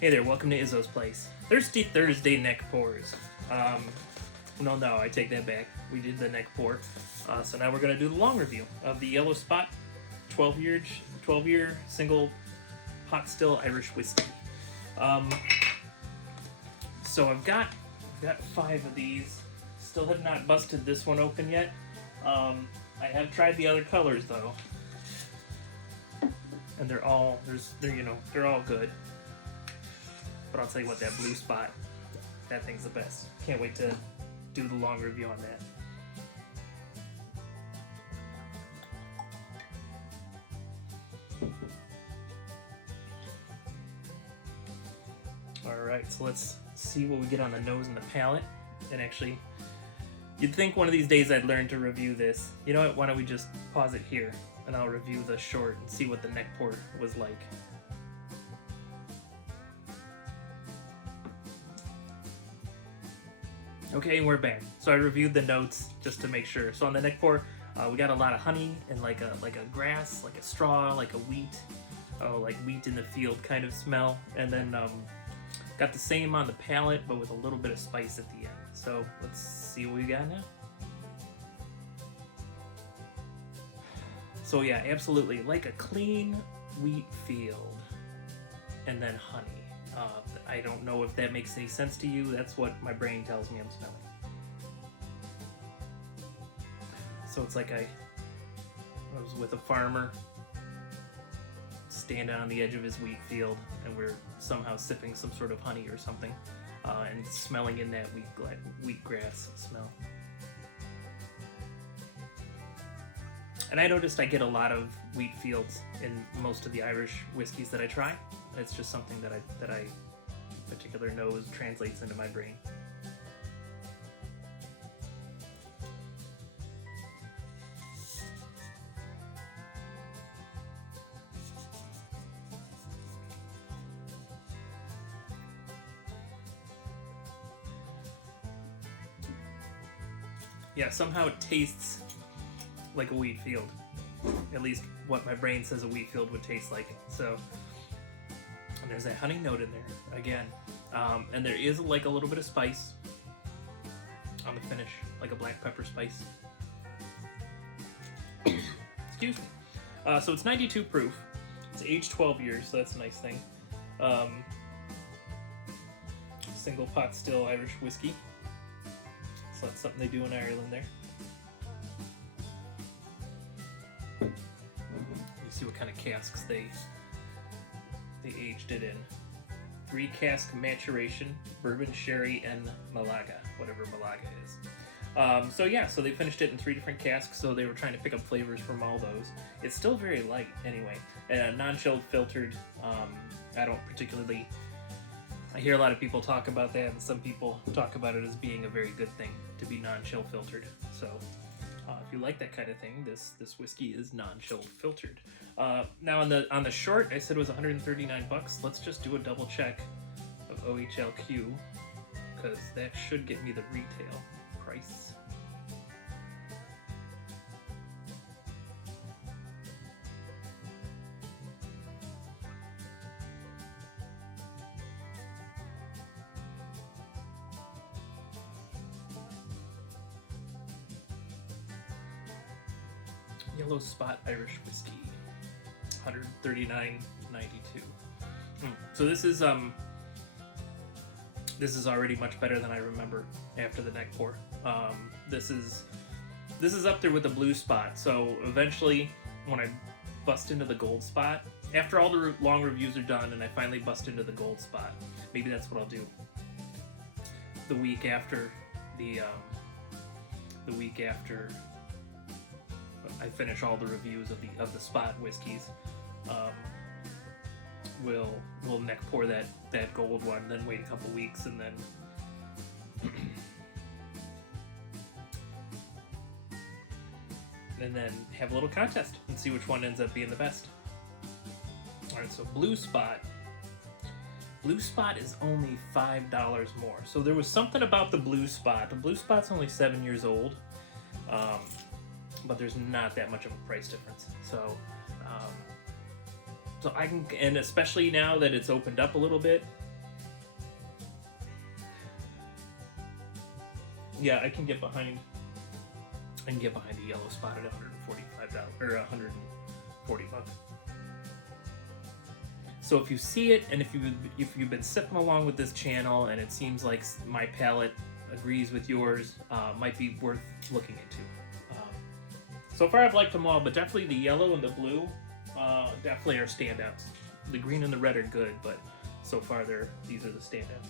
Hey there, welcome to Izzo's place. Thirsty Thursday neck pours. No, I take that back. We did the neck pour. So now we're going to do the long review of the Yellow Spot 12-year single pot still Irish whiskey. So I've got 5 of these. Still have not busted this one open yet. I have tried the other colors though. And they're all good. But I'll tell you what, that Blue Spot, that thing's the best. Can't wait to do the long review on that. Alright, so let's see what we get on the nose and the palate. And actually, you'd think one of these days I'd learn to review this. You know what, why don't we just pause it here, and I'll review the short and see what the neck pour was like. Okay, we're back. So I reviewed the notes just to make sure. So on the neck pour, we got a lot of honey and like a grass, like a straw, like a wheat, like wheat in the field kind of smell. And then got the same on the palate, but with a little bit of spice at the end. So let's see what we got now. So yeah, absolutely, like a clean wheat field, and then honey. I don't know if that makes any sense to you. That's what my brain tells me I'm smelling. So it's like I was with a farmer, standing on the edge of his wheat field, and we're somehow sipping some sort of honey or something, and smelling in that wheatgrass smell. And I noticed I get a lot of wheat fields in most of the Irish whiskeys that I try. It's just something that I particular nose translates into my brain. Yeah, somehow it tastes like a wheat field. At least what my brain says a wheat field would taste like. So, and there's that honey note in there again. And there is like a little bit of spice on the finish, like a black pepper spice. Excuse me. So it's 92 proof. It's aged 12 years, so that's a nice thing. Single pot still Irish whiskey. So that's something they do in Ireland there. You see what kind of casks they aged it in. 3 cask maturation, bourbon, sherry, and Malaga, whatever Malaga is. So they finished it in 3 different casks, so they were trying to pick up flavors from all those. It's still very light anyway, and non-chilled filtered. I don't particularly, I hear a lot of people talk about that, and some people talk about it as being a very good thing to be non-chill filtered. So if you like that kind of thing, this whiskey is non-chill filtered. Now on the short, I said it was $139. Let's just do a double check of OHLQ, because that should get me the retail price. Yellow Spot Irish Whiskey, $139.92. So this is already much better than I remember after the neck pour. This is up there with the Blue Spot. So eventually, when I bust into the Gold Spot, after all the long reviews are done, and I finally bust into the Gold Spot, maybe that's what I'll do. The week after I finish all the reviews of the Spot whiskeys, we'll neck pour that gold one, then wait a couple weeks, and then have a little contest and see which one ends up being the best. All right, so Blue Spot. Blue Spot is only $5 more. So there was something about the Blue Spot. The Blue Spot's only 7 years old. But there's not that much of a price difference. So I can, and especially now that it's opened up a little bit, Yeah, I can get behind. I can get behind the yellow spot at $145 or $140. So if you see it, and if you've been sipping along with this channel, and it seems like my palate agrees with yours, might be worth looking into. So far, I've liked them all, but definitely the yellow and the blue definitely are standouts. The green and the red are good, but so far these are the standouts.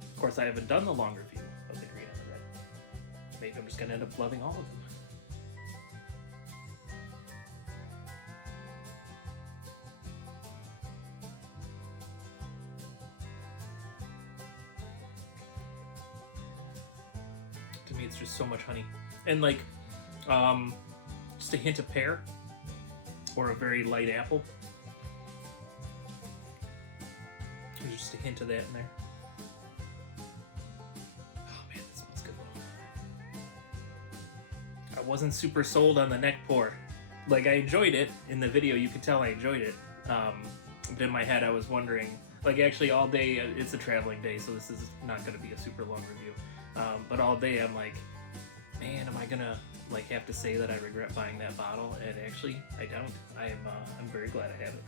Of course, I haven't done the long review of the green and the red. Maybe I'm just gonna end up loving all of them. To me, it's just so much honey, and like, just a hint of pear or a very light apple. There's just a hint of that in there. Oh man, this smells good though. I wasn't super sold on the neck pour. Like, I enjoyed it in the video. You could tell I enjoyed it. But in my head, I was wondering, like, actually all day, it's a traveling day, so this is not going to be a super long review. But all day I'm like, man, am I gonna like have to say that I regret buying that bottle? And actually, I don't. I'm very glad I have it.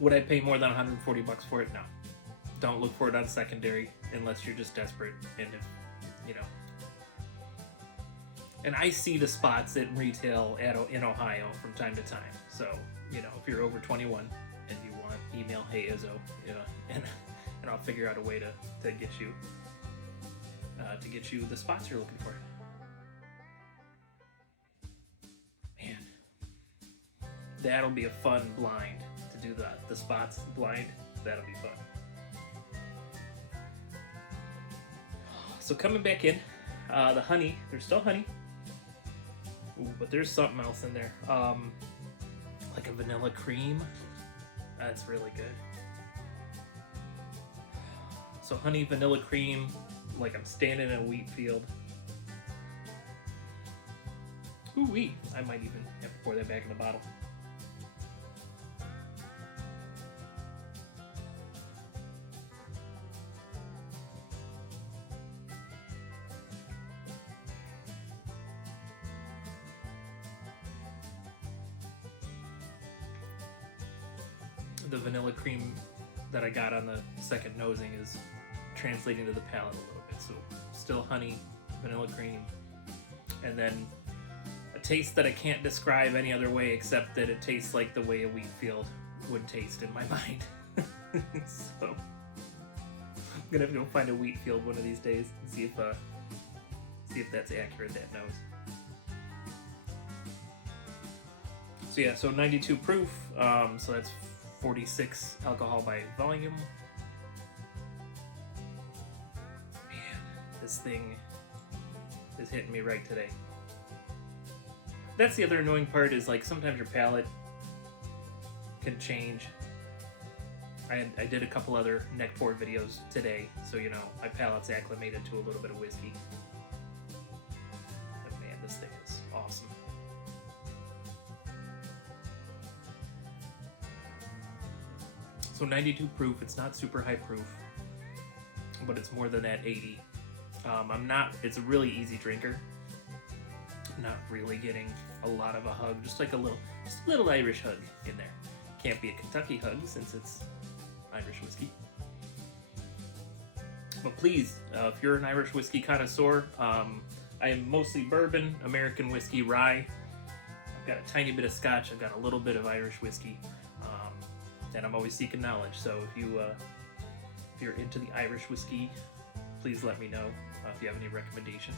Would I pay more than $140 for it? No. Don't look for it on secondary unless you're just desperate. And if, you know. And I see the spots at retail in Ohio from time to time. So, you know, if you're over 21 and you want, email Hey Izzo, and I'll figure out a way to get you the spots you're looking for. Man, that'll be a fun blind to do the spots blind. That'll be fun. So coming back in, the honey. There's still honey. Ooh, but there's something else in there. Like a vanilla cream. That's really good. So honey, vanilla cream, like I'm standing in a wheat field. Ooh-wee. I might even have to pour that back in the bottle. The vanilla cream that I got on the second nosing is translating to the palate a little bit. So still honey, vanilla cream, and then a taste that I can't describe any other way except that it tastes like the way a wheat field would taste in my mind. So I'm gonna have to go find a wheat field one of these days and see if that's accurate, that nose. So yeah, so 92 proof, so that's 46 alcohol by volume. Man, this thing is hitting me right today. That's the other annoying part, is like sometimes your palate can change. I did a couple other neck pour videos today, so you know, my palate's acclimated to a little bit of whiskey. But man, this thing is awesome. So 92 proof, it's not super high proof, but it's more than that 80. It's a really easy drinker. I'm not really getting a lot of a hug, just a little Irish hug in there. Can't be a Kentucky hug since it's Irish whiskey. But please, if you're an Irish whiskey connoisseur, I am mostly bourbon, American whiskey, rye. I've got a tiny bit of Scotch, I've got a little bit of Irish whiskey. And I'm always seeking knowledge, so if you're into the Irish whiskey, please let me know if you have any recommendations,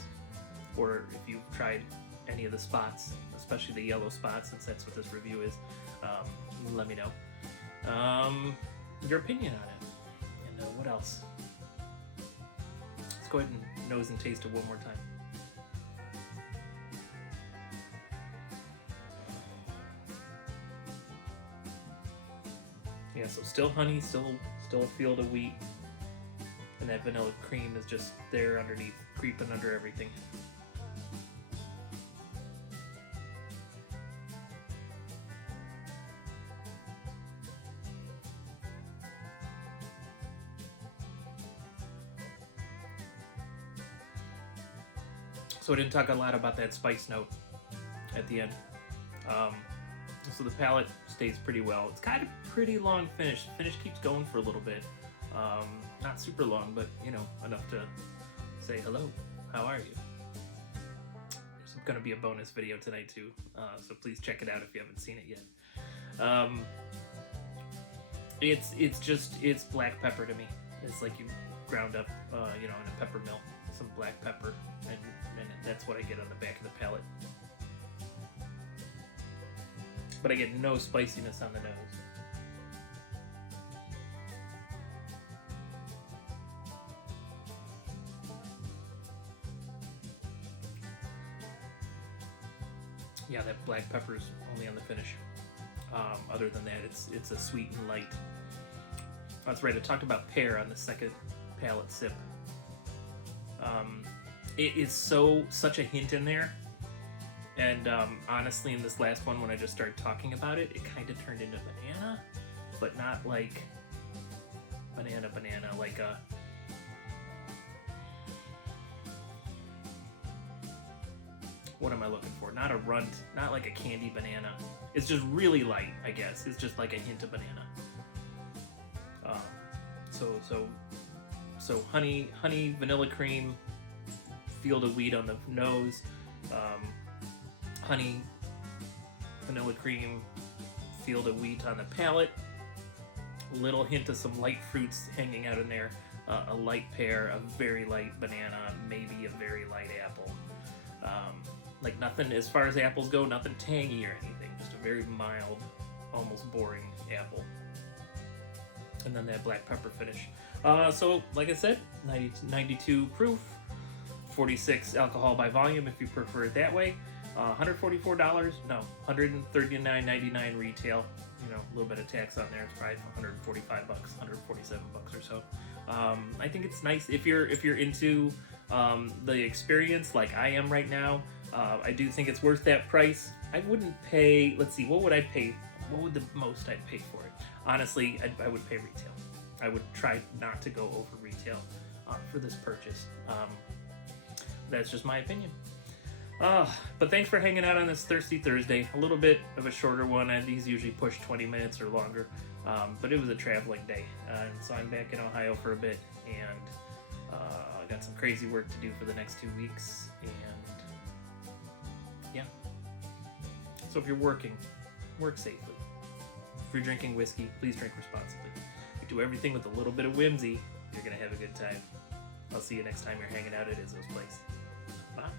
or if you've tried any of the spots, especially the yellow spots, since that's what this review is. Let me know your opinion on it, and what else. Let's go ahead and nose and taste it one more time. Yeah, so still honey, still a field of wheat, and that vanilla cream is just there underneath, creeping under everything. So I didn't talk a lot about that spice note at the end. So the palate stays pretty well. It's got a pretty long finish. The finish keeps going for a little bit. Not super long, but you know, enough to say hello. How are you? There's going to be a bonus video tonight too, so please check it out if you haven't seen it yet. It's black pepper to me. It's like you ground up, you know, in a pepper mill, some black pepper, and that's what I get on the back of the palate. But I get no spiciness on the nose. Yeah, that black pepper's only on the finish. Other than that, it's a sweet and light. That's right, I talked about pear on the second palate sip. It is such a hint in there. And honestly, in this last one, when I just started talking about it, it kind of turned into banana, but not like banana, like a... What am I looking for? Not a runt, not like a candy banana. It's just really light, I guess. It's just like a hint of banana. So honey, vanilla cream, field of wheat on the nose, honey, vanilla cream, field of wheat on the palate, a little hint of some light fruits hanging out in there, a light pear, a very light banana, maybe a very light apple. Like nothing, as far as apples go, nothing tangy or anything, just a very mild, almost boring apple. And then that black pepper finish. So, like I said, 92 proof, 46 alcohol by volume if you prefer it that way. $144, no, $139.99 retail. You know, a little bit of tax on there. It's probably $145, $147 or so. I think it's nice if you're into the experience like I am right now. I do think it's worth that price. I wouldn't pay. Let's see, what would I pay? What would the most I'd pay for it? Honestly, I would pay retail. I would try not to go over retail for this purchase. That's just my opinion. But thanks for hanging out on this Thirsty Thursday. A little bit of a shorter one, and these usually push 20 minutes or longer. But it was a traveling day, and so I'm back in Ohio for a bit, and I got some crazy work to do for the next 2 weeks, and yeah. So if you're working, work safely. If you're drinking whiskey, please drink responsibly. If you do everything with a little bit of whimsy, you're gonna have a good time. I'll see you next time you're hanging out at Izzo's place. Bye.